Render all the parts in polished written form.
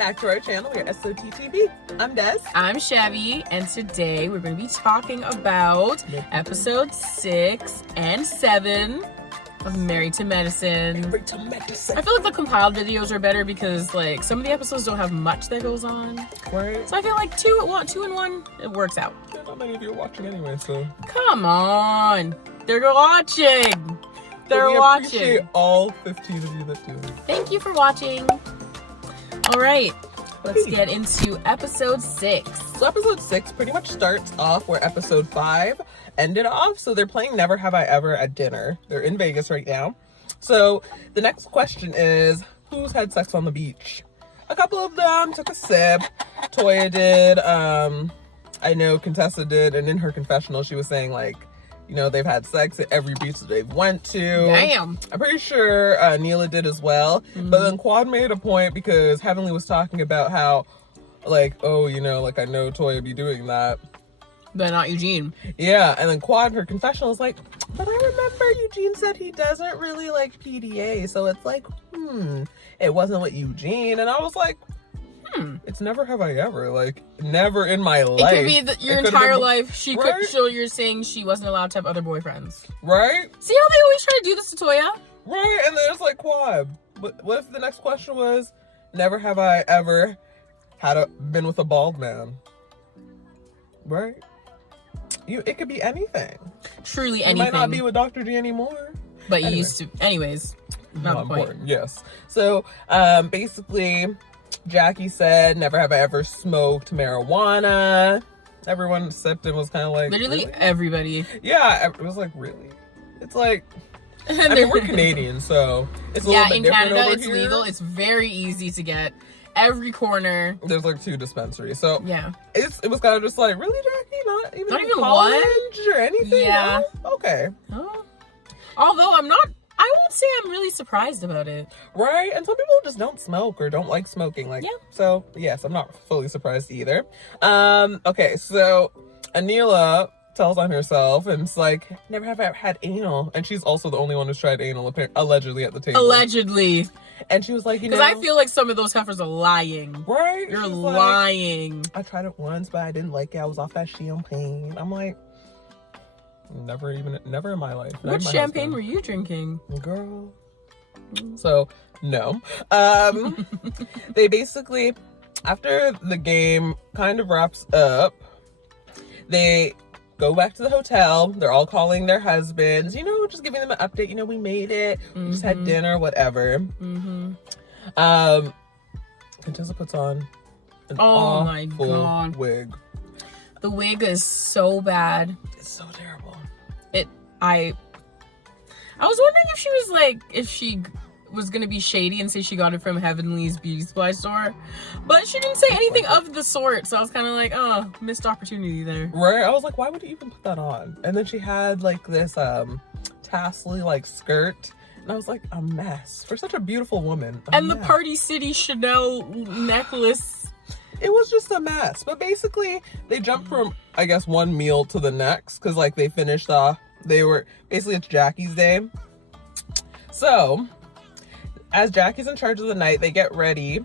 back to our channel. We're SOTTB. I'm Des. I'm Chevy, and today we're going to be talking about episode 6 and 7 of Married to Medicine. Married to Medicine. I feel like the compiled videos are better because like some of the episodes don't have much that goes on. Right. So I feel like two in one, it works out. Yeah, not many of you are watching anyway, so. Come on. They're watching. They're watching. Appreciate all 15 of you that do. Thank you for watching. All right. Let's get into episode 6. So episode 6 pretty much starts off where episode 5 ended off. So they're playing Never Have I Ever at dinner. They're in Vegas right now. So the next question is, who's had sex on the beach? A couple of them took a sip. Toya did. I know Contessa did. And in her confessional, she was saying like, you know, they've had sex at every beach that they've went to. Damn. I'm pretty sure Neela did as well. Mm-hmm. But then Quad made a point because Heavenly was talking about how, like, oh, you know, like, I know Toya be doing that. But not Eugene. Yeah, and then Quad, her confessional, is like, but I remember Eugene said he doesn't really like PDA. So it's like, it wasn't with Eugene. And I was like, it's never have I ever, like, never in my life. It could be your entire life. She could. So you're saying she wasn't allowed to have other boyfriends, right? See how they always try to do this to Toya, right? And then it's like, Quad. But what if the next question was, never have I ever been with a bald man, right? It could be anything. Truly anything. You might not be with Dr. G anymore, but you used to. Anyways, not important. Yes. So basically, Jackie said, never have I ever smoked marijuana. Everyone sipped and was kind of like, literally really? Everybody. Yeah, it was like, really? It's like, I mean, we're Canadian, so it's a little bit different Canada, over it's here. legal. It's very easy to get. Every corner. There's like 2 dispensaries, so yeah, it was kind of just like, really, Jackie? Not even college or anything? Yeah. No? Okay. Oh. Although I won't say I'm really surprised about it. Right? And some people just don't smoke or don't like smoking. Like, yeah. So, yes, I'm not fully surprised either. Okay, so Anila tells on herself and it's like, never have I ever had anal. And she's also the only one who's tried anal, allegedly, at the table. Allegedly. And she was like, you know. Because I feel like some of those heifers are lying. Right? You're lying. Like, I tried it once, but I didn't like it. I was off that champagne. I'm like, never in my life. What champagne were you drinking? Girl. So, no. They basically, after the game kind of wraps up, they go back to the hotel. They're all calling their husbands, you know, just giving them an update. You know, we made it. We just had dinner, whatever. Contessa puts on an awful wig. The wig is so bad. It's so terrible. I was wondering if she was gonna be shady and say she got it from Heavenly's beauty supply store, but she didn't say anything of the sort. So I was kind of like, oh, missed opportunity there. Right? I was like, why would you even put that on? And then she had like this tassely like skirt, and I was like, a mess for such a beautiful woman. The Party City Chanel necklace. It was just a mess. But basically, they jumped from, I guess, one meal to the next because like they finished off. It's Jackie's day. So, as Jackie's in charge of the night, they get ready.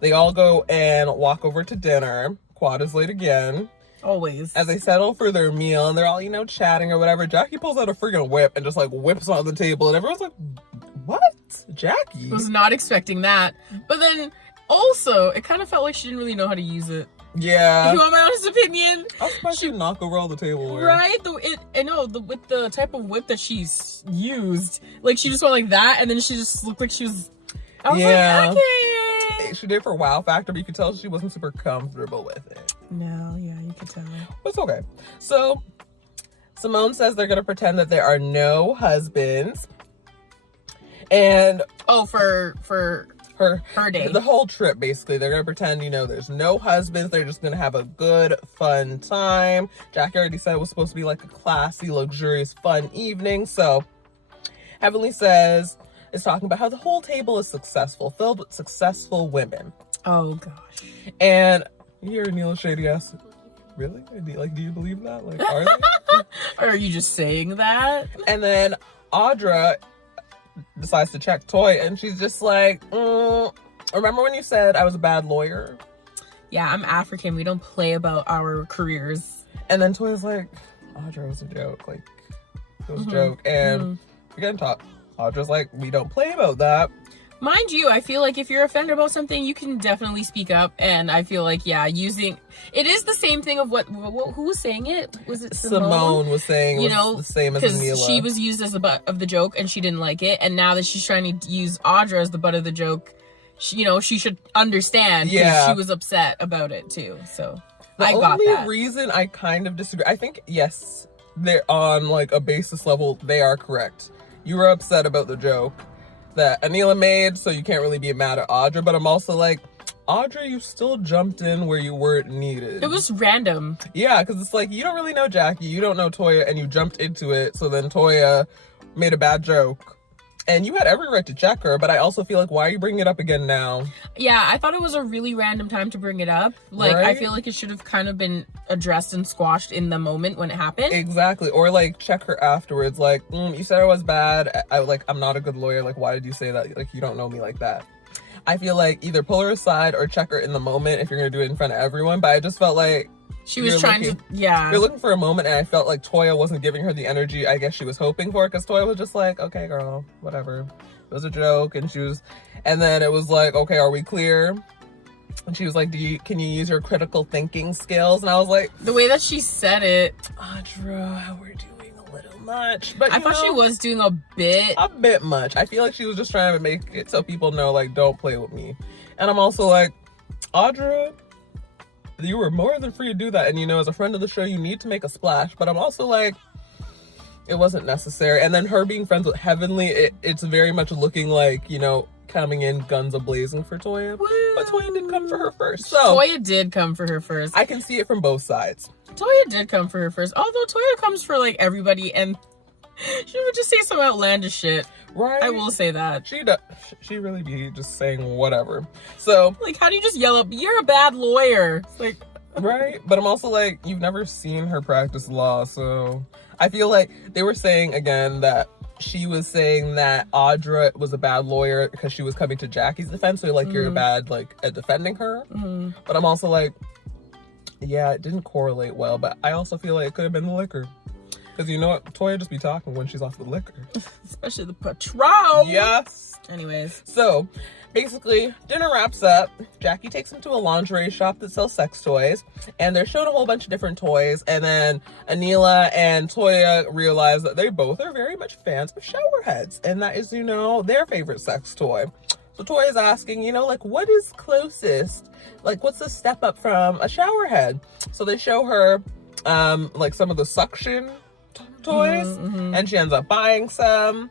They all go and walk over to dinner. Quad is late again. Always. As they settle for their meal and they're all, you know, chatting or whatever, Jackie pulls out a freaking whip and just like whips on the table. And everyone's like, what? Jackie? Was not expecting that. But then also, it kind of felt like she didn't really know how to use it. Yeah. If you want my honest opinion, I was surprised she'd knock over all the tableware. Right? With the type of whip that she's used, like she just went like that, and then she just looked like she was. I was like, okay. She did for wow factor, but you could tell she wasn't super comfortable with it. No, yeah, you could tell. But it's okay. So Simone says they're gonna pretend that there are no husbands, and for her day. The whole trip, basically. They're going to pretend, you know, there's no husbands. They're just going to have a good, fun time. Jackie already said it was supposed to be like a classy, luxurious, fun evening. So, Heavenly is talking about how the whole table is successful, filled with successful women. Oh, gosh. And you hear Neil Shady ask, really? Do you believe that? Like, are they? Or are you just saying that? And then Audra decides to check Toya, and she's just like, remember when you said I was a bad lawyer? Yeah, I'm African. We don't play about our careers. And then Toya's like, Audra, was a joke. Like, it was a joke. And again, Audra's like, we don't play about that. Mind you, I feel like if you're offended about something, you can definitely speak up. And I feel like, yeah, it is the same thing of who was saying it? Was it Simone? Simone was saying it was the same as Anila. Because she was used as the butt of the joke and she didn't like it. And now that she's trying to use Audra as the butt of the joke, she should understand because she was upset about it too. So I got that. The only reason I kind of disagree, I think, yes, they're on like a basis level, they are correct. You were upset about the joke that Anila made, so you can't really be mad at Audra, but I'm also like, Audra, you still jumped in where you weren't needed. It was random. Yeah, because it's like, you don't really know Jackie, you don't know Toya, and you jumped into it, so then Toya made a bad joke. And you had every right to check her, but I also feel like, why are you bringing it up again now? Yeah, I thought it was a really random time to bring it up. Like, right? I feel like it should have kind of been addressed and squashed in the moment when it happened. Exactly. Or, like, check her afterwards. Like, you said I was bad. I'm not a good lawyer. Like, why did you say that? Like, you don't know me like that. I feel like either pull her aside or check her in the moment if you're going to do it in front of everyone. But I just felt like she was trying to, You're looking for a moment, and I felt like Toya wasn't giving her the energy I guess she was hoping for, because Toya was just like, okay, girl, whatever. It was a joke, and then it was like, okay, are we clear? And she was like, can you use your critical thinking skills? And I was like, the way that she said it, Audra, we're doing a little much. But I thought she was doing a bit much. I feel like she was just trying to make it so people know, like, don't play with me. And I'm also like, Audra, you were more than free to do that. And, as a friend of the show, you need to make a splash. But I'm also like, it wasn't necessary. And then her being friends with Heavenly, it's very much looking like, coming in guns a-blazing for Toya. Woo. But Toya did come for her first. So Toya did come for her first. I can see it from both sides. Toya did come for her first. Although Toya comes for, like, everybody, and she would just say some outlandish shit. Right. I will say that. She really be just saying whatever. So, like, how do you just yell up, you're a bad lawyer? Like, right? But I'm also like, you've never seen her practice law, so I feel like they were saying again that she was saying that Audra was a bad lawyer because she was coming to Jackie's defense. So, like, you're bad, like, at defending her. But I'm also like, yeah, it didn't correlate well. But I also feel like it could have been the liquor. Because you know what? Toya just be talking when she's off the liquor. Especially the Patron. Yes. Anyways. So, basically, dinner wraps up. Jackie takes him to a lingerie shop that sells sex toys. And they're showing a whole bunch of different toys. And then Anila and Toya realize that they both are very much fans of shower heads. And that is, their favorite sex toy. So Toya's asking, like, what is closest? Like, what's the step up from a shower head? So they show her, like, some of the suction toys, and she ends up buying some.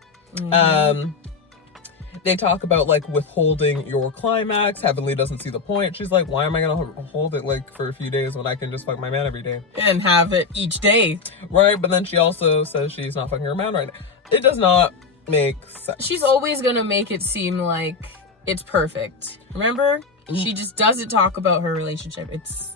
They talk about, like, withholding your climax. Heavenly doesn't see the point. She's like, why am I gonna hold it, like, for a few days when I can just fuck my man every day and have it each day? Right. But then she also says she's not fucking her man right now. It does not make sense. She's always gonna make it seem like it's perfect. Remember, she just doesn't talk about her relationship. It's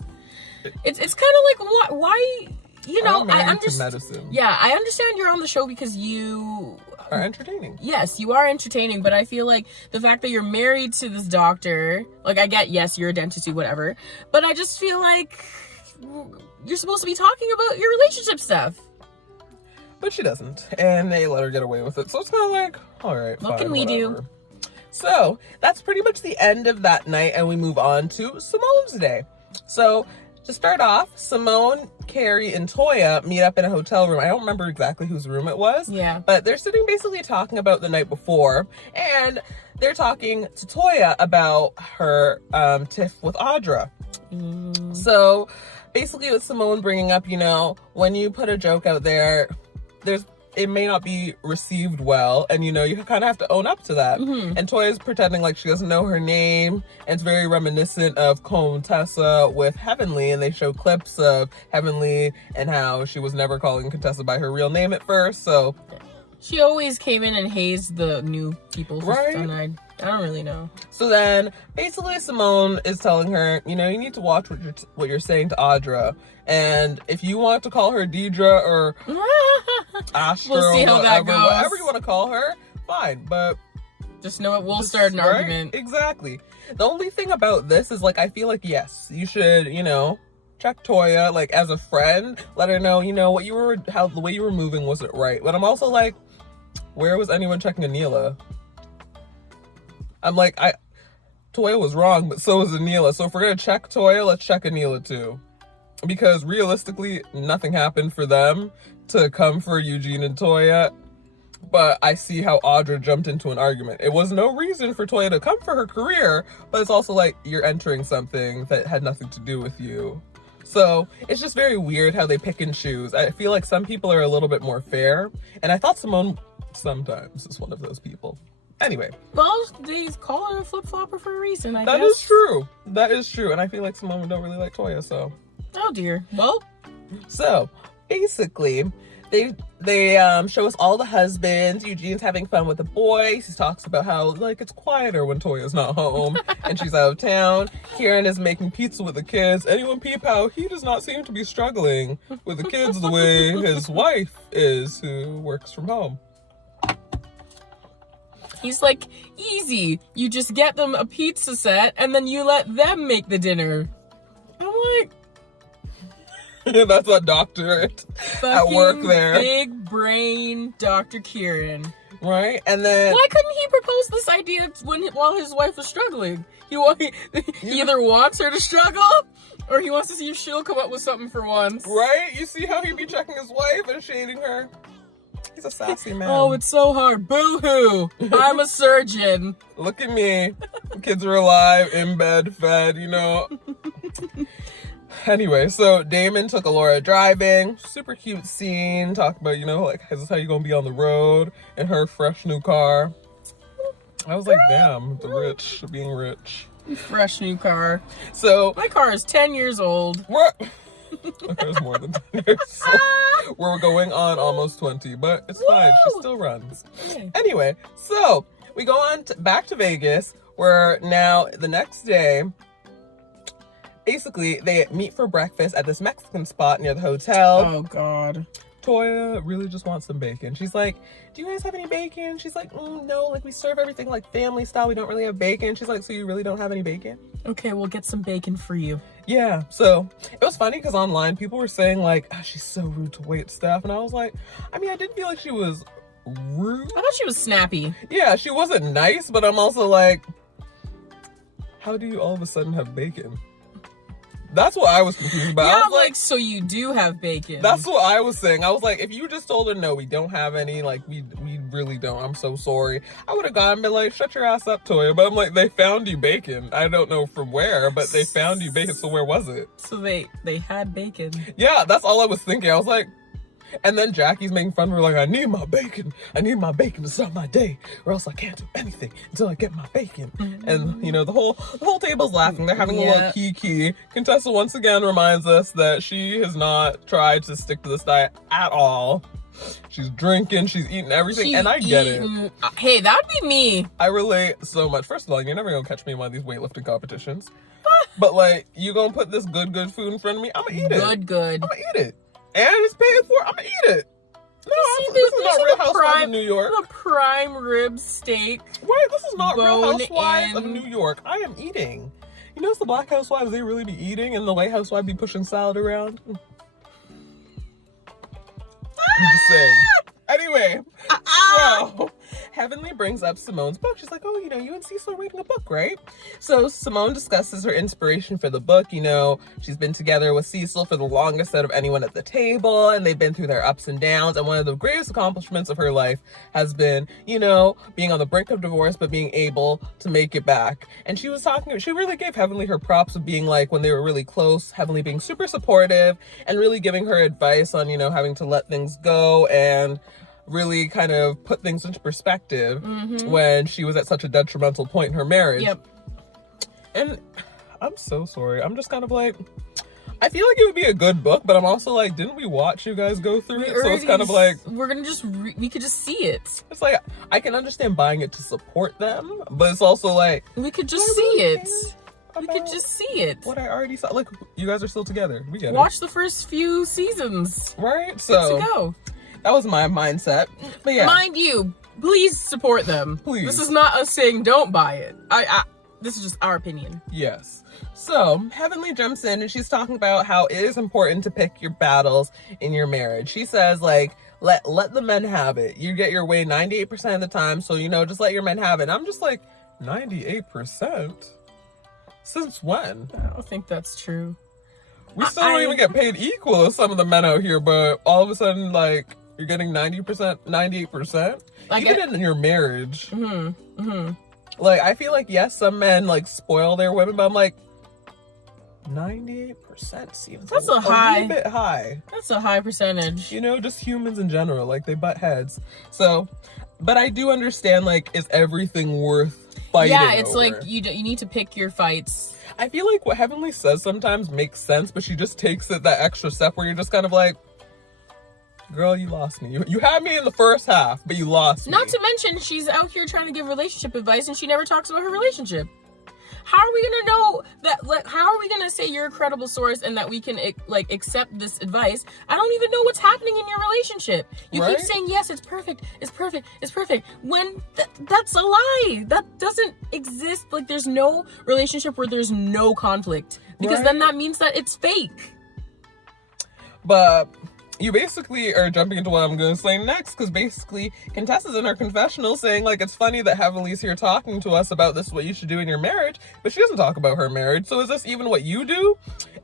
kind of like, why I understand. Yeah, I understand you're on the show because you are entertaining. Yes, you are entertaining, but I feel like the fact that you're married to this doctor, like, I get, yes, you're a dentist, whatever, but I just feel like you're supposed to be talking about your relationship stuff. But she doesn't, and they let her get away with it. So it's kind of like, all right, what can we do? So that's pretty much the end of that night, and we move on to Simone's day. So to start off, Simone, Carrie, and Toya meet up in a hotel room. I don't remember exactly whose room it was. Yeah. But they're sitting basically talking about the night before. And they're talking to Toya about her tiff with Audra. So basically with Simone bringing up, when you put a joke out there, it may not be received well, and you kind of have to own up to that. And Toya's pretending like she doesn't know her name, and it's very reminiscent of Contessa with Heavenly, and they show clips of Heavenly and how she was never calling Contessa by her real name at first. So she always came in and hazed the new people, right? And I don't really know. So then basically Simone is telling her, you need to watch what you're saying to Audra, and if you want to call her Deidre or Astra, we'll see how that goes. Whatever you want to call her, fine, but Just know it will start an argument. Exactly. The only thing about this is, like, I feel like, yes, you should, you know, check Toya, like, as a friend, let her know, you know, how the way you were moving wasn't right. But I'm also like, where was anyone checking Anila? I'm like, Toya was wrong, but so was Anila. So if we're gonna check Toya, let's check Anila too. Because realistically, nothing happened for them to come for Eugene and Toya. But I see how Audra jumped into an argument. It was no reason for Toya to come for her career, but it's also like, you're entering something that had nothing to do with you. So it's just very weird how they pick and choose. I feel like some people are a little bit more fair, and I thought Simone sometimes is one of those people. Anyway. Well, they call her a flip-flopper for a reason, I guess. That is true. That is true. And I feel like Simone don't really like Toya, so. Oh dear. Well. So, basically, they show us all the husbands. Eugene's having fun with the boys. He talks about how, like, it's quieter when Toya's not home and she's out of town. Kieran is making pizza with the kids. Anyone peep how he does not seem to be struggling with the kids the way his wife is, who works from home. He's like, easy. You just get them a pizza set and then you let them make the dinner. I'm like... That's a doctorate at work there. Big brain Dr. Kieran. Right? And then... Why couldn't he propose this idea while his wife was struggling? He either wants her to struggle, or he wants to see if she'll come up with something for once. Right? You see how he be checking his wife and shading her? He's a sassy man. Oh, it's so hard. Boo-hoo. I'm a surgeon. Look at me. Kids are alive, in bed, fed, you know. Anyway, so Damon took Alora driving. Super cute scene. Talk about, you know, like, is this how you gonna be on the road in her fresh new car? I was like, damn, the rich, being rich. Fresh new car. So my car is 10 years old. My car's more than 10 years old. We're going on almost 20, but it's fine. She still runs. Okay. Anyway, so we go on back to Vegas, where now the next day, basically, they meet for breakfast at this Mexican spot near the hotel. Oh, God. Toya really just wants some bacon. She's like, do you guys have any bacon? She's like, no, like, we serve everything like family style. We don't really have bacon. She's like, so you really don't have any bacon? Okay, we'll get some bacon for you. Yeah, so it was funny because online people were saying like, oh, she's so rude to wait staff. And I was like, I mean, I didn't feel like she was rude. I thought she was snappy. Yeah, she wasn't nice, but I'm also like, how do you all of a sudden have bacon? That's what I was confused about. Yeah, I was like, so you do have bacon. That's what I was saying. I was like, if you just told her, no, we don't have any, like, we really don't, I'm so sorry, I would have gone and been like, shut your ass up, Toya. But I'm like, they found you bacon. I don't know from where, but they found you bacon, so where was it? So they had bacon. Yeah, that's all I was thinking. I was like, and then Jackie's making fun of her, like, I need my bacon. I need my bacon to start my day, or else I can't do anything until I get my bacon. Mm-hmm. And, you know, the whole table's laughing. They're having a little kiki. Contessa once again reminds us that she has not tried to stick to this diet at all. She's drinking, she's eating everything, and I get it. Hey, that'd be me. I relate so much. First of all, you're never gonna catch me in one of these weightlifting competitions. But, like, you gonna put this good food in front of me, I'm gonna eat it. Good. I'm gonna eat it. And it's paid for, I'm gonna eat it. No, this is not Real Housewives of New York. The prime rib steak. Right, this is not Real Housewives of New York. I am eating. You notice the Black Housewives, they really be eating, and the White Housewives be pushing salad around? I'm just saying. Anyway, so Heavenly brings up Simone's book. She's like, oh, you know, you and Cecil are reading a book, right? So Simone discusses her inspiration for the book. You know, she's been together with Cecil for the longest out of anyone at the table, and they've been through their ups and downs. And one of the greatest accomplishments of her life has been, you know, being on the brink of divorce, but being able to make it back. And she was talking, she really gave Heavenly her props of being like, when they were really close, Heavenly being super supportive and really giving her advice on, you know, having to let things go and really kind of put things into perspective when she was at such a detrimental point in her marriage. Yep. And I'm so sorry. I'm just kind of like, I feel like it would be a good book, but I'm also like, didn't we watch you guys go through it? So it's kind of like, we're gonna just we could just see it. It's like, I can understand buying it to support them, but it's also like, we could just see it. We could just see it. What I already saw. Look, you guys are still together. We get it. Watch the first few seasons. Right? So good to go. That was my mindset. But yeah. Mind you, please support them. Please. This is not us saying don't buy it. This is just our opinion. Yes. So Heavenly jumps in and she's talking about how it is important to pick your battles in your marriage. She says, like, let the men have it. You get your way 98% of the time, so, you know, just let your men have it. And I'm just like, 98%? Since when? I don't think that's true. We still don't even get paid equal as some of the men out here, but all of a sudden, like, you're getting 90%, 98%? Even in your marriage. Like, I feel like, yes, some men, like, spoil their women, but I'm like, 98% seems that's a little bit high. That's a high percentage. You know, just humans in general, like, they butt heads. So, but I do understand, like, is everything worth fighting Yeah, it's over? like, you need to pick your fights. I feel like what Heavenly says sometimes makes sense, but she just takes it that extra step where you're just kind of like, girl, you lost me. You had me in the first half, but you lost me. Not to mention, she's out here trying to give relationship advice and she never talks about her relationship. How are we gonna know that? Like, how are we gonna say you're a credible source and that we can like accept this advice? I don't even know what's happening in your relationship. You keep saying yes, it's perfect, it's perfect, it's perfect. When that's a lie. That doesn't exist. Like, there's no relationship where there's no conflict, because then that means that it's fake. But you basically are jumping into what I'm going to say next, because basically Contessa's in her confessional saying, like, it's funny that Heavenly's here talking to us about this, what you should do in your marriage, but she doesn't talk about her marriage. So is this even what you do?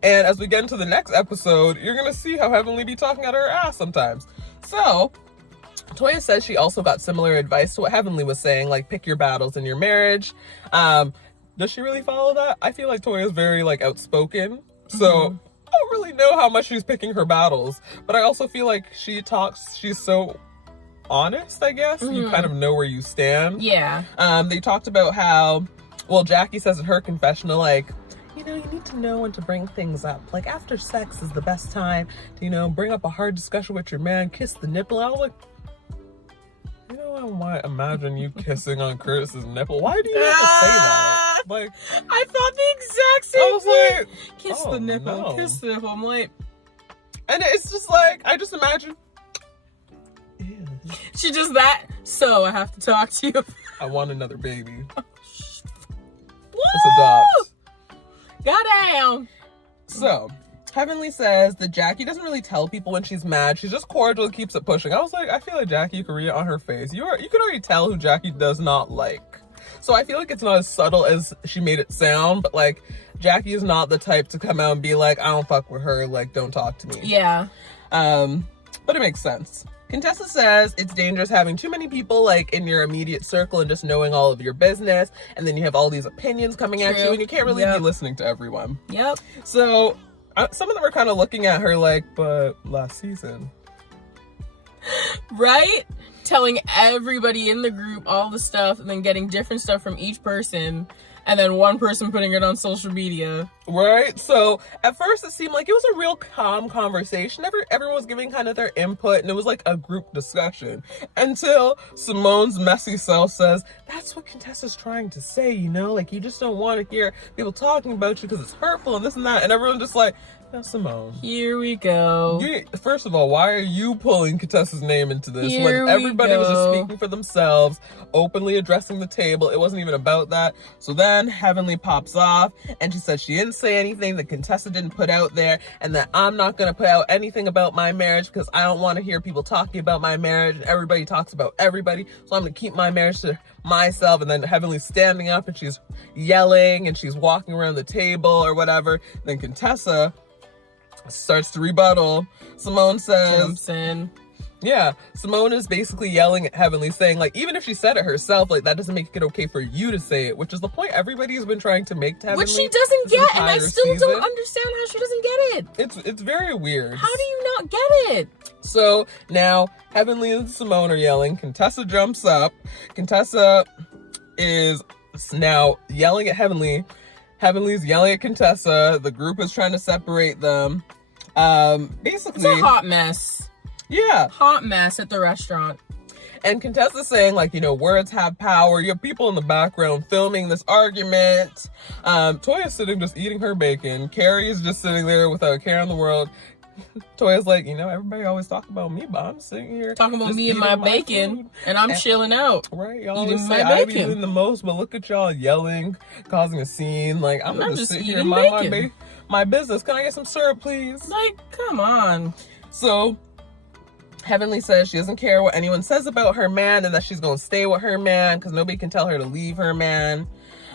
And as we get into the next episode, you're going to see how Heavenly be talking out her ass sometimes. So Toya says she also got similar advice to what Heavenly was saying, like, pick your battles in your marriage. Does she really follow that? I feel like Toya's very, like, outspoken. So I don't really know how much she's picking her battles, but I also feel like she's so honest, I guess. You kind of know where you stand. Yeah. They talked about how, well, Jackie says in her confessional, like, you know, you need to know when to bring things up. Like, after sex is the best time to, you know, bring up a hard discussion with your man, kiss the nipple. I was like, you know, I might imagine you kissing on Curtis's nipple. Why do you have to say that? Like, I thought the exact same I was thing. like, Kiss oh, the nipple, no. kiss the nipple. I'm like, and it's just like, I just imagine, ew. She does that, so I have to talk to you. I want another baby. Let's Let's adopt. Goddamn. So, Heavenly says that Jackie doesn't really tell people when she's mad. She's just cordial and keeps it pushing. I was like, I feel like Jackie, you can read it on her face. You can already tell who Jackie does not like. So I feel like it's not as subtle as she made it sound, but, like, Jackie is not the type to come out and be like, I don't fuck with her, like, don't talk to me. Yeah. But it makes sense. Contessa says it's dangerous having too many people, like, in your immediate circle and just knowing all of your business, and then you have all these opinions coming at you, and you can't really be listening to everyone. Yep. So some of them are kind of looking at her like, but last season. Right? Telling everybody in the group all the stuff and then getting different stuff from each person, and then one person putting it on social media. Right? So at first it seemed like it was a real calm conversation. Everyone was giving kind of their input, and it was like a group discussion, until Simone's messy self says, that's what Contessa's trying to say, you know? Like, you just don't want to hear people talking about you because it's hurtful and this and that. And everyone's just like, now, Simone. Here we go. First of all, why are you pulling Contessa's name into this Here when everybody was just speaking for themselves, openly addressing the table? It wasn't even about that. So then Heavenly pops off, and she says she didn't say anything that Contessa didn't put out there, and that I'm not going to put out anything about my marriage because I don't want to hear people talking about my marriage, and everybody talks about everybody, so I'm going to keep my marriage to myself. And then Heavenly's standing up, and she's yelling, and she's walking around the table or whatever. Then Contessa starts to rebuttal. Simone says, jumps in. Yeah, Simone is basically yelling at Heavenly, saying, like, even if she said it herself, like, that doesn't make it okay for you to say it, which is the point everybody's been trying to make to Heavenly. Which she doesn't get, and I still season. don't understand how she doesn't get it. It's very weird. How do you not get it? So now Heavenly and Simone are yelling. Contessa jumps up. Contessa is now yelling at Heavenly. Heavenly's yelling at Contessa. The group is trying to separate them. Basically, it's a hot mess. Yeah. Hot mess at the restaurant. And Contessa's saying, like, you know, words have power. You have people in the background filming this argument. Toya's sitting just eating her bacon. Carrie's just sitting there without a care in the world. Toya's like, you know, everybody always talk about me, but I'm sitting here talking about just me and eating my bacon, food. and I'm chilling out. Right? Y'all Eating always my say I'm bacon. eating the most, but look at y'all yelling, causing a scene. Like, I'm gonna just sit here eating and mind bacon. my business. Can I get some syrup, please? Like, come on. So Heavenly says she doesn't care what anyone says about her man, and that she's gonna stay with her man because nobody can tell her to leave her man.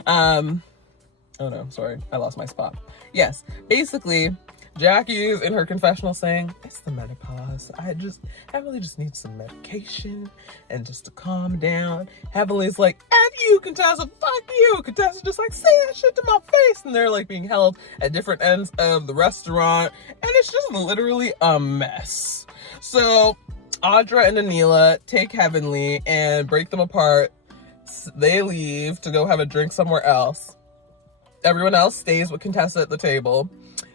Oh no, sorry, I lost my spot. Yes, basically, Jackie is in her confessional saying, it's the menopause. Heavenly just needs some medication and just to calm down. Heavenly's like, F you, Contessa, fuck you. Contessa just like, say that shit to my face. And they're like being held at different ends of the restaurant. And it's just literally a mess. So Audra and Anila take Heavenly and break them apart. They leave to go have a drink somewhere else. Everyone else stays with Contessa at the table.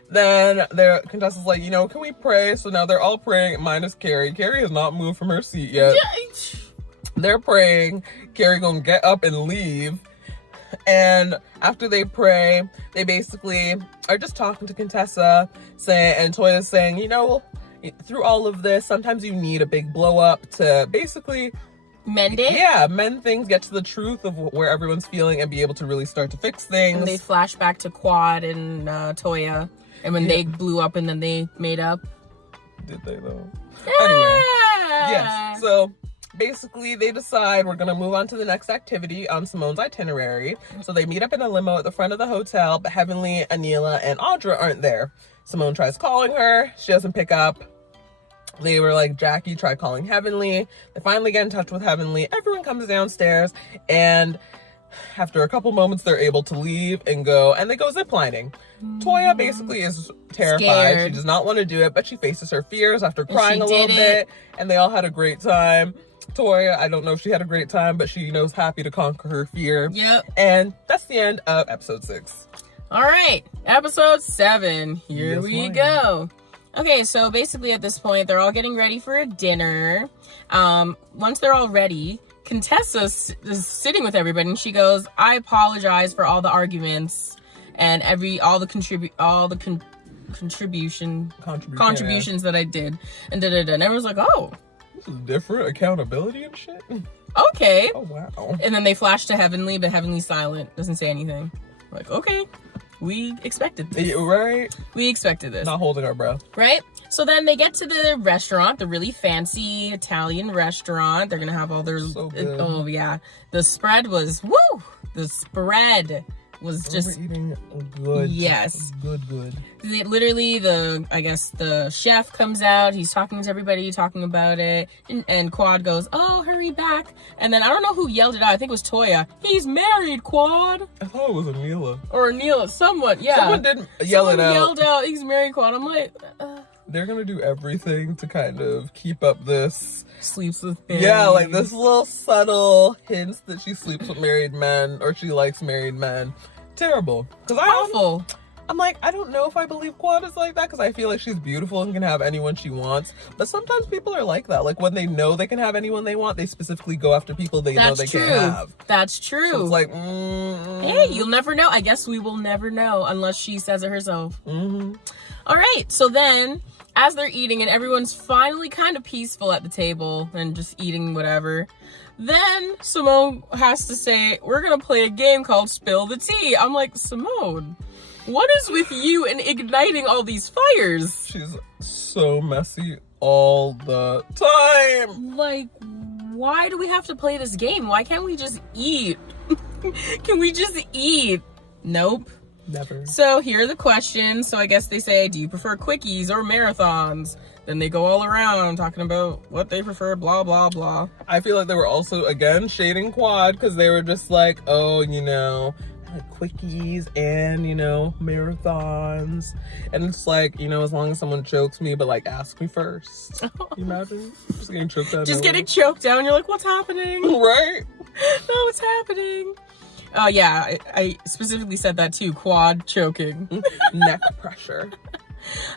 Then Contessa's like, you know, can we pray? So now they're all praying, minus Carrie. Carrie has not moved from her seat yet. They're praying. Carrie gonna get up and leave. And after they pray, they basically are just talking to Contessa, and Toya's saying, you know, through all of this, sometimes you need a big blow up to basically mend it. Yeah, mend things, get to the truth of where everyone's feeling, and be able to really start to fix things. And they flash back to Quad and Toya, and when they blew up and then they made up. Did they though? Yeah. Anyway, yes. So basically, they decide we're gonna move on to the next activity on Simone's itinerary. So they meet up in a limo at the front of the hotel, but Heavenly, Anila, and Audra aren't there. Simone tries calling her. She doesn't pick up. They were like, Jackie tried calling Heavenly. They finally get in touch with Heavenly. Everyone comes downstairs, and after a couple moments, they're able to leave and go, and they go ziplining. Toya basically is terrified. Scared. She does not want to do it, but she faces her fears after crying a little bit, and they all had a great time. Toya, I don't know if she had a great time, but she knows happy to conquer her fear. Yep. And that's the end of episode 6. All right, episode 7. Here we go. Okay, so basically at this point, they're all getting ready for a dinner. Once they're all ready, Contessa is sitting with everybody, and she goes, I apologize for all the arguments and all the contributions that I did, and and everyone's like, oh, this is different accountability and shit. Okay. Oh wow. And then they flash to Heavenly, but Heavenly's silent, doesn't say anything. Like, okay, we expected this. Yeah, right? We expected this. Not holding our breath. Right? So then they get to the restaurant, the really fancy Italian restaurant. They're gonna have all their oh yeah. The spread was the spread was just eating good. Yes. Good. Literally, the chef comes out. He's talking to everybody, talking about it. And Quad goes, oh, hurry back. And then I don't know who yelled it out. I think it was Toya. He's married, Quad. I thought it was Anila. Or Anila. Someone, yeah. Someone did yell it out. Yelled out, he's married, Quad. I'm like, They're gonna do everything to kind of keep up this. Sleeps with men. Yeah, like this little subtle hints that she sleeps with married men or she likes married men. Terrible. Awful. I'm like, I don't know if I believe Quad is like that because I feel like she's beautiful and can have anyone she wants. But sometimes people are like that. Like when they know they can have anyone they want, they specifically go after people they know they can't have. That's true. So it's like, hey, you'll never know. I guess we will never know unless she says it herself. Mm-hmm. All right. So then, as they're eating and everyone's finally kind of peaceful at the table and just eating whatever, then Simone has to say, we're going to play a game called Spill the Tea. I'm like, Simone, what is with you and igniting all these fires? She's so messy all the time. Like, why do we have to play this game? Why can't we just eat? Can we just eat? Nope. Never. So here are the questions. So I guess they say, do you prefer quickies or marathons? Then they go all around talking about what they prefer, blah, blah, blah. I feel like they were also, again, shading Quad because they were just like, oh, you know, quickies and, you know, marathons. And it's like, you know, as long as someone chokes me, but like, ask me first. You imagine? Just getting choked down. Just getting choked down. You're like, what's happening? Right? No, what's happening? Oh, yeah, I specifically said that too. Quad choking. Neck pressure.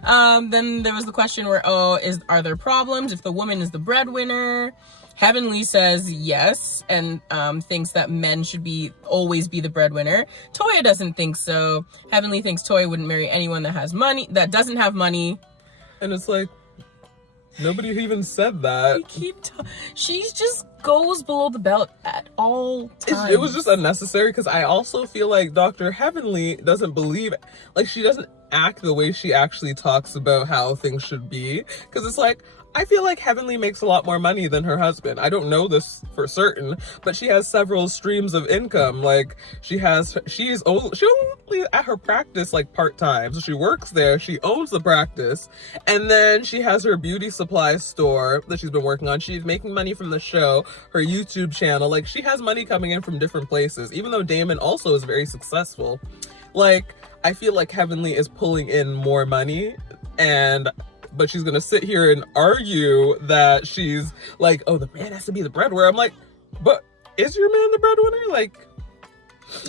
Then there was the question where, are there problems if the woman is the breadwinner? Heavenly says yes, and thinks that men should always be the breadwinner. Toya doesn't think so. Heavenly thinks Toya wouldn't marry anyone that has money, that doesn't have money. And it's like, nobody even said that. She just goes below the belt at all times. It was just unnecessary, because I also feel like Dr. Heavenly doesn't believe, like, she doesn't act the way she actually talks about how things should be. Because it's like, I feel like Heavenly makes a lot more money than her husband. I don't know this for certain, but she has several streams of income. Like, she's only at her practice like part-time. So she works there, she owns the practice, and then she has her beauty supply store that she's been working on. She's making money from the show, her YouTube channel. Like, she has money coming in from different places, even though Damon also is very successful. Like, I feel like Heavenly is pulling in more money, but she's gonna sit here and argue that she's like, oh, the man has to be the breadwinner. I'm like, but is your man the breadwinner? Like,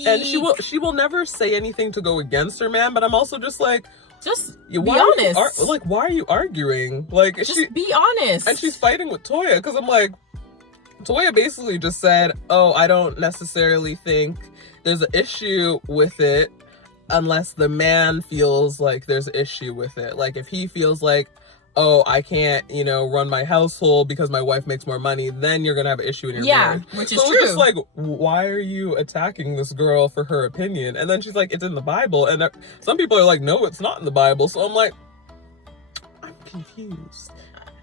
and she will never say anything to go against her man, but I'm also just like, just be honest. Why are you arguing? Like, just be honest. And she's fighting with Toya, because I'm like, Toya basically just said, oh, I don't necessarily think there's an issue with it unless the man feels like there's an issue with it. Like, if he feels like, oh, I can't, run my household because my wife makes more money, then you're gonna have an issue in your marriage. Yeah, which is so true. It's just like, why are you attacking this girl for her opinion? And then she's like, it's in the Bible. And some people are like, no, it's not in the Bible. So I'm like, I'm confused.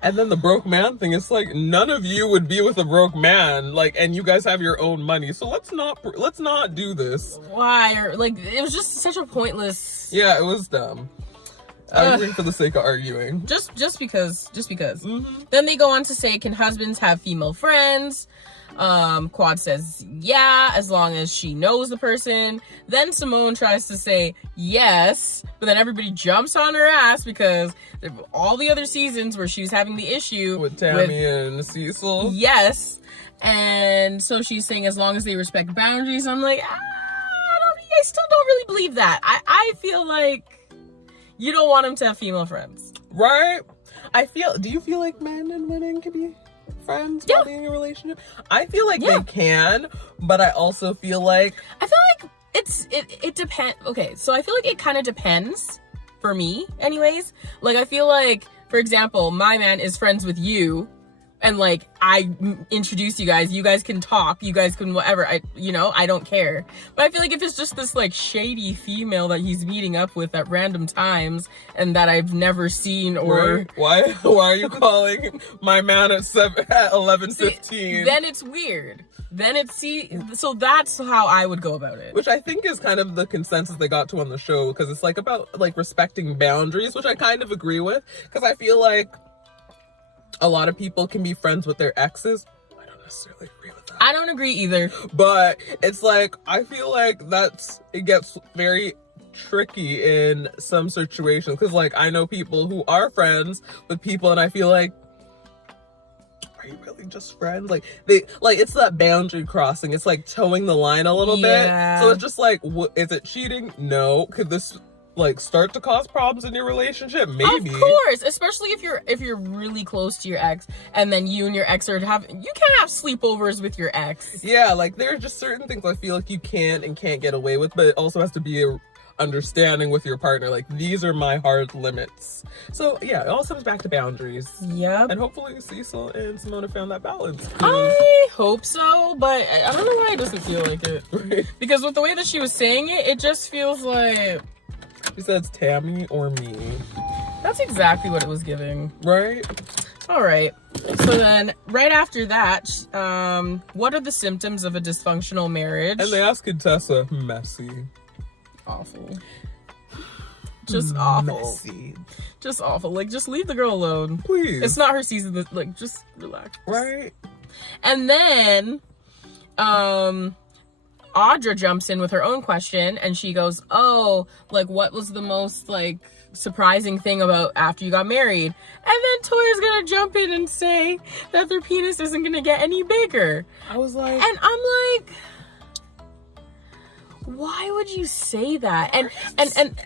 And then the broke man thing, it's like, none of you would be with a broke man, like, and you guys have your own money, so let's not do this. Why? Or like, it was just such a pointless. Yeah, it was dumb. Arguing for the sake of arguing. Just because. Mm-hmm. Then they go on to say, can husbands have female friends? Quad says, yeah, as long as she knows the person. Then Simone tries to say yes, but then everybody jumps on her ass because all the other seasons where she was having the issue with Tammy and Cecil. Yes. And so she's saying as long as they respect boundaries. I'm like, I still don't really believe that. I feel like you don't want him to have female friends. Right? Do you feel like men and women can be friends while being in a relationship? I feel like they can, but I also feel like it depends. Okay, so I feel like it kind of depends for me anyways. Like, I feel like, for example, my man is friends with you, and like, I introduce you guys can talk, you guys can whatever, I don't care. But I feel like if it's just this like shady female that he's meeting up with at random times and that I've never seen, or why are you calling my man at 11:15? Then it's weird. So that's how I would go about it. Which I think is kind of the consensus they got to on the show, because it's like about like respecting boundaries, which I kind of agree with, because I feel like a lot of people can be friends with their exes. I don't necessarily agree with that. I don't agree either. But it's like, I feel like it gets very tricky in some situations, because like, I know people who are friends with people and I feel like, are you really just friends? Like, it's that boundary crossing. It's like towing the line a little bit. So it's just like, is it cheating? No. Could this like start to cause problems in your relationship? Maybe. Of course, especially if you're really close to your ex, and then you and your ex you can't have sleepovers with your ex. Yeah, like, there are just certain things I feel like you can and can't get away with, but it also has to be a understanding with your partner, like, these are my hard limits. So yeah, it all comes back to boundaries. Yep. And hopefully Cecil and Simone found that balance. I hope so, but I don't know why it doesn't feel like it. Right. Because with the way that she was saying it, it just feels like she says Tammy or me. That's exactly what it was giving. Right? All right. So then, right after that, what are the symptoms of a dysfunctional marriage? And they ask Contessa, messy. Awful. Just awful. Messy. Just awful. Like, just leave the girl alone. Please. It's not her season. Like, just relax. Right? And then, Audra jumps in with her own question, and she goes, oh, like, what was the most, like, surprising thing about after you got married? And then Toya's gonna jump in and say that their penis isn't gonna get any bigger. I was like... And I'm like... why would you say that? And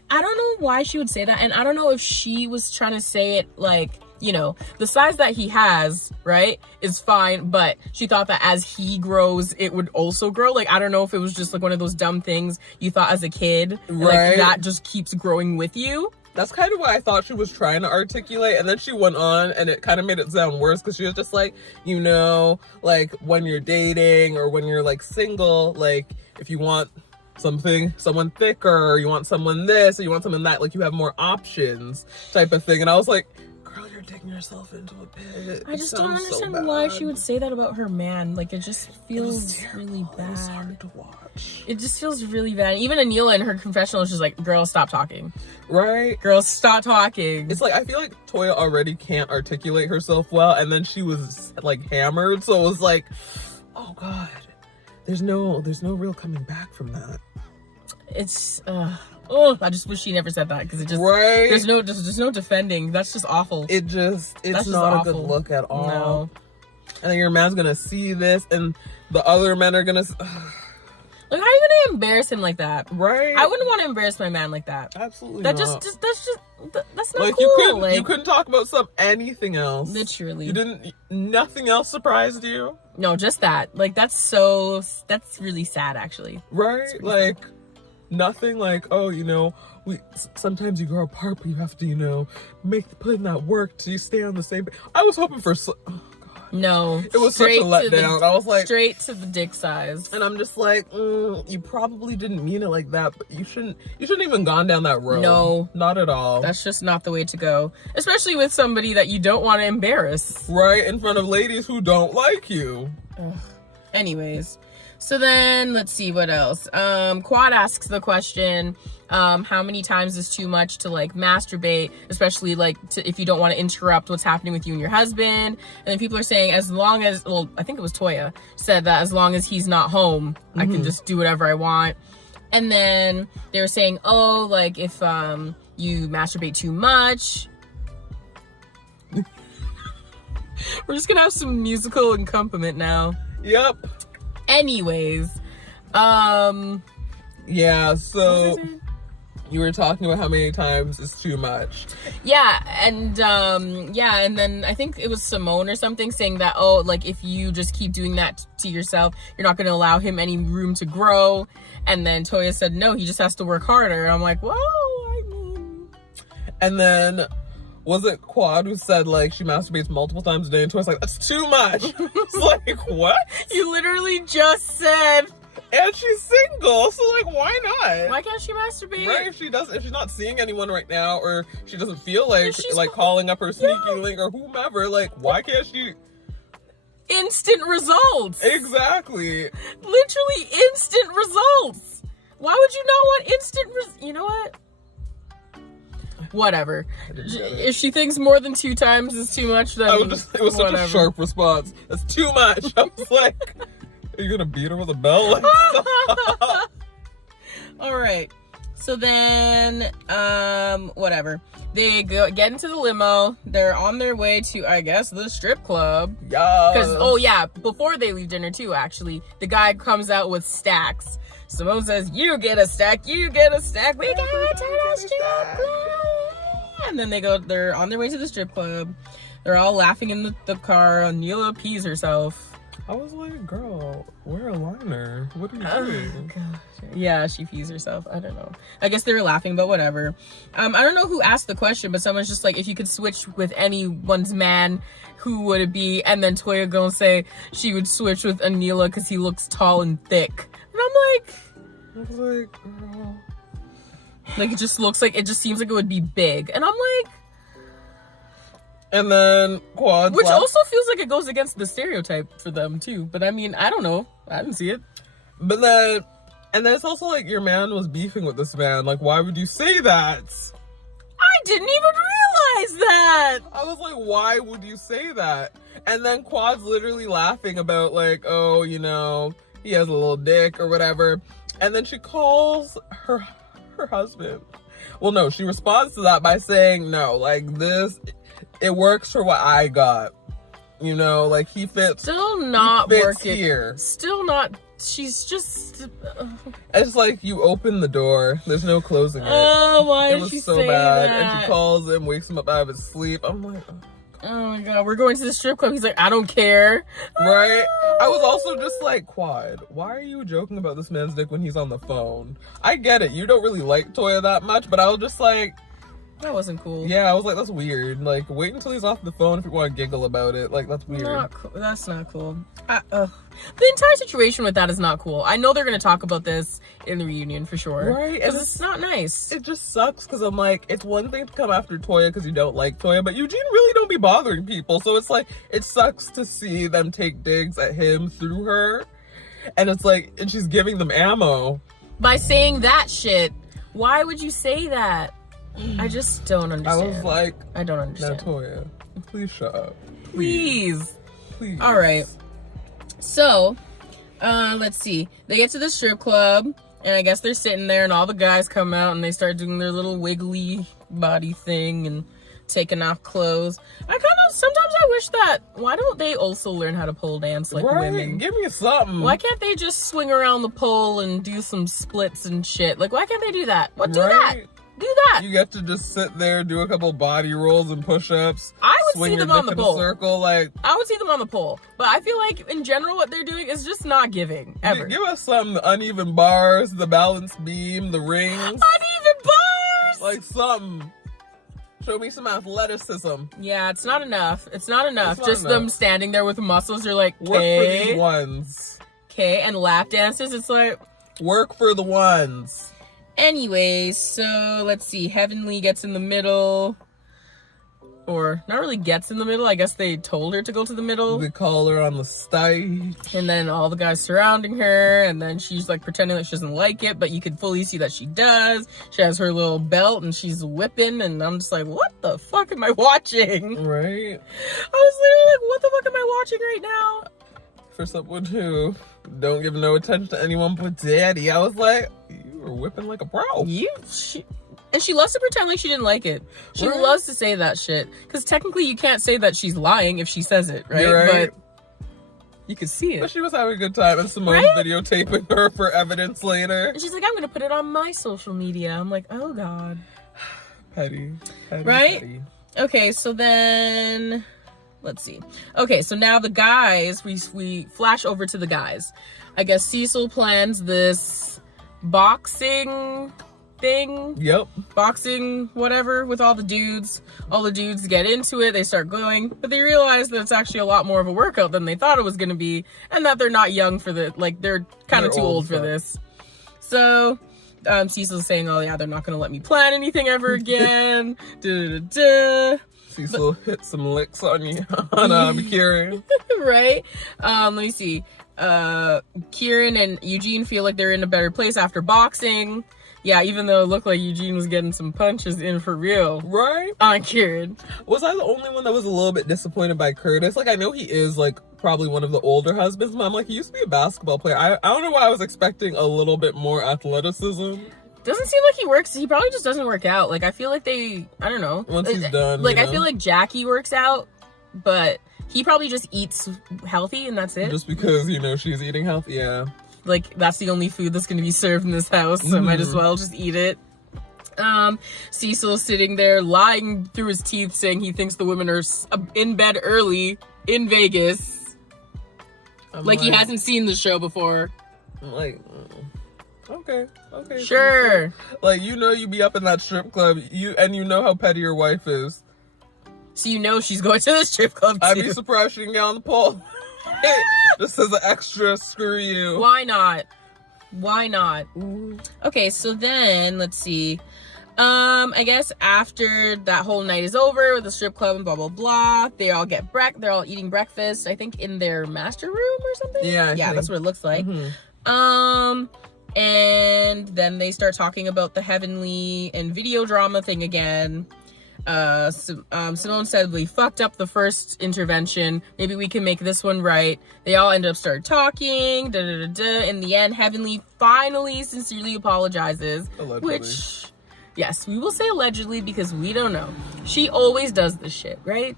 I don't know why she would say that, and I don't know if she was trying to say it like, you know, the size that he has, right, is fine, but she thought that as he grows, it would also grow. Like, I don't know if it was just like one of those dumb things you thought as a kid, right? Like, that just keeps growing with you. That's kind of what I thought she was trying to articulate. And then she went on and it kind of made it sound worse because she was just like, you know, like when you're dating or when you're like single, like if you want someone thicker, or you want someone this, or you want someone that, like you have more options type of thing. And I was like, girl, you're digging yourself into a pit. I just don't understand why she would say that about her man. Like, it just feels really bad. It was hard to watch. It just feels really bad. Even Anila in her confessional is just like, girl, stop talking. Right? Girl, stop talking. It's like, I feel like Toya already can't articulate herself well, and then she was like hammered, so it was like, oh God. There's no real coming back from that. It's I just wish she never said that, because it just right. There's no defending. That's just awful. It's not a good look at all. No. And then your man's gonna see this, and the other men are gonna. Like, how are you gonna embarrass him like that? Right. I wouldn't want to embarrass my man like that. Absolutely That not. that's not like, cool. you couldn't talk about anything else. Literally. Nothing else surprised you? No, just that. Like, that's really sad, actually. Right? Like, sad. Nothing like, oh, you know, sometimes you grow apart, but you have to, you know, put in that work to stay on the same. I was hoping for. No, it was such a letdown. I was like, straight to the dick size, and I'm just like, you probably didn't mean it like that, but you shouldn't even gone down that road. No, not at all. That's just not the way to go, especially with somebody that you don't want to embarrass, right in front of ladies who don't like you. Ugh. Anyways, so then let's see what else. Quad asks the question, how many times is too much to like masturbate, especially like if you don't want to interrupt what's happening with you and your husband. And then people are saying, as long as, well, I think it was Toya said that as long as he's not home, I can just do whatever I want. And then they were saying, oh, like if you masturbate too much. We're just gonna have some musical accompaniment now. Yep. Anyways, yeah, so you were talking about how many times is too much. Yeah, and then I think it was Simone or something saying that, oh, like if you just keep doing that to yourself, you're not going to allow him any room to grow. And then Toya said, no, he just has to work harder. And I'm like, whoa, I mean. And then was it Quad who said like she masturbates multiple times a day, and Toya's like, that's too much. It's like, what? You literally just said. And she's single, so like, why not? Why can't she masturbate? Right, if she's not seeing anyone right now, or she doesn't feel like calling up her sneaky link or whomever, like, why can't she? Instant results. Exactly. Literally instant results. Why would you not want instant you know what? Whatever. If she thinks more than 2 times is too much, then it was such a sharp response. That's too much. I was like, are you gonna beat her with a bell? All right. So then, whatever. They get into the limo. They're on their way to, I guess, the strip club. Yeah. Because, oh yeah, before they leave dinner too, actually, the guy comes out with stacks. Simone says, you get a stack, you get a stack, we get to the strip club. And then they're on their way to the strip club. They're all laughing in the car. Anila pees herself. I was like, girl, wear a liner. What are you doing? Gosh. Yeah, she pees herself. I don't know. I guess they were laughing, but whatever. I don't know who asked the question, but someone's just like, if you could switch with anyone's man, who would it be? And then Toya gonna say she would switch with Anila because he looks tall and thick. And I was like, girl. Like, it just seems like it would be big. And I'm like, and then Quad, which also feels like it goes against the stereotype for them too. But I mean, I don't know. I didn't see it. But then, and then it's also like your man was beefing with this man. Like, why would you say that? I didn't even realize that. I was like, why would you say that? And then Quad's literally laughing about like, oh, you know, he has a little dick or whatever. And then she calls her husband. Well, no, she responds to that by saying, no, like this, it works for what I got. You know, like he fits. Still not working. Here. Still not. She's just. It's like you open the door. There's no closing it. Oh, why did she so say bad. that? And she calls him, wakes him up out of his sleep. I'm like, oh my god, we're going to the strip club. He's like, I don't care. Right? I was also just like, Quad, why are you joking about this man's dick when he's on the phone? I get it. You don't really like Toya that much, but I was just like, That wasn't cool. Yeah, I was like, that's weird. Like, wait until he's off the phone if you want to giggle about it. Like, that's weird. Not cool. That's not cool. The entire situation with that is not cool. I know they're going to talk about this in the reunion for sure. Right? Because it's not nice. It just sucks because I'm like, it's one thing to come after Toya because you don't like Toya, but Eugene really don't be bothering people. So it's like, it sucks to see them take digs at him through her. And it's like, and she's giving them ammo. By saying that shit, why would you say that? I just don't understand. I was like, I don't understand. Now, Toya, please shut up. Please. Please. All right. So, let's see. They get to the strip club, and I guess they're sitting there, and all the guys come out, and they start doing their little wiggly body thing and taking off clothes. Sometimes I wish that, why don't they also learn how to pole dance like women? Give me something. Why can't they just swing around the pole and do some splits and shit? Like, why can't they do that? Well, do that. Do that. You get to just sit there, do a couple body rolls and push-ups. I would see them on the pole. Circle, like, I would see them on the pole. But I feel like, in general, what they're doing is just not giving, ever. Give us some uneven bars, the balance beam, the rings. Uneven bars! Like, something. Show me some athleticism. Yeah, it's not enough. It's not enough. Just them standing there with muscles. You're like, work for these ones. Okay, and lap dances, it's like... Work for the ones. Anyways, so let's see. Heavenly gets in the middle. Or, not really gets in the middle. I guess they told her to go to the middle. They call her on the stage. And then all the guys surrounding her. And then she's like pretending that she doesn't like it. But you can fully see that she does. She has her little belt and she's whipping. And I'm just like, what the fuck am I watching? Right? I was literally like, what the fuck am I watching right now? For someone who don't give no attention to anyone but daddy, I was like, you were whipping like a pro. And she loves to pretend like she didn't like it. She loves to say that shit. Because technically you can't say that she's lying if she says it, right? You're right. But you can see it. But she was having a good time, and Simone's videotaping her for evidence later. And she's like, I'm going to put it on my social media. I'm like, oh, God. Petty. Right? Petty. Okay, so then... Let's see. Okay, so now the guys, we flash over to the guys. I guess Cecil plans this boxing thing. Yep. Boxing, whatever, with all the dudes. All the dudes get into it. They start going. But they realize that it's actually a lot more of a workout than they thought it was going to be. And that they're not young for the... Like, they're kind of too old for this. So... Cecil's saying, oh yeah, they're not going to let me plan anything ever again. Cecil hit some licks on you, on Kieran. Right? Let me see. Kieran and Eugene feel like they're in a better place after boxing. Yeah, even though it looked like Eugene was getting some punches in for real. Right? On Kieran. Was I the only one that was a little bit disappointed by Curtis? Like, I know he is, like, probably one of the older husbands, but I'm like, he used to be a basketball player. I don't know why I was expecting a little bit more athleticism. Doesn't seem like he works. He probably just doesn't work out. Like, I feel like I don't know. Once he's done, like, I feel like Jackie works out, but he probably just eats healthy and that's it. Just because, she's eating healthy, yeah. Like, that's the only food that's going to be served in this house, so might as well just eat it. Cecil's sitting there lying through his teeth saying he thinks the women are in bed early in Vegas. Like he hasn't seen the show before. I'm like, okay. Sure. Like, you be up in that strip club, and you know how petty your wife is. So she's going to the strip club too. I'd be surprised she can get on the pole. Just as an extra, screw you. Why not? Okay, so then let's see. I guess after that whole night is over with the strip club and blah blah blah, they all get they're all eating breakfast, I think in their master room or something. Yeah, that's what it looks like. And then they start talking about the Heavenly and video drama thing again. Simone said we fucked up the first intervention. Maybe we can make this one right. They all end up start talking. In the end, Heavenly finally sincerely apologizes. Allegedly. Which, yes, we will say allegedly because we don't know. She always does this shit, right?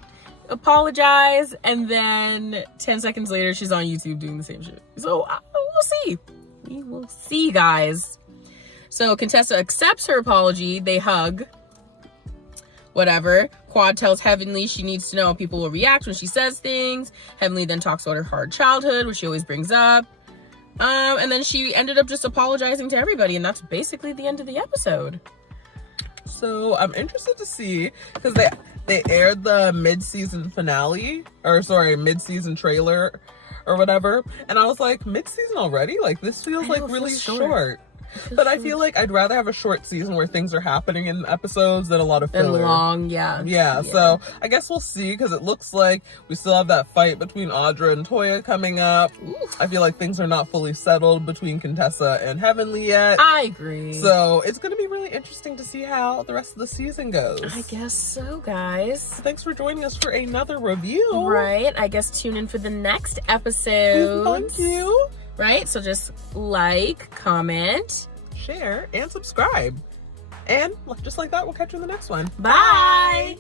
Apologize, and then 10 seconds later, she's on YouTube doing the same shit. So we'll see. We will see, guys. So Contessa accepts her apology. They hug. Whatever. Quad tells Heavenly she needs to know how people will react when she says things. Heavenly then talks about her hard childhood, which she always brings up. And then she ended up just apologizing to everybody, and that's basically the end of the episode. So I'm interested to see, because they aired the mid-season finale, or sorry, mid-season trailer or whatever, and I was like, mid-season already? Like, this feels like really short. But I feel like I'd rather have a short season where things are happening in episodes than a lot of filler. And long, yeah. So I guess we'll see, because it looks like we still have that fight between Audra and Toya coming up. Oof. I feel like things are not fully settled between Contessa and Heavenly yet. I agree. So it's going to be really interesting to see how the rest of the season goes. I guess so, guys. Thanks for joining us for another review. Right. I guess tune in for the next episode. Thank you. Right? So just like, comment, share, and subscribe. And just like that, we'll catch you in the next one. Bye.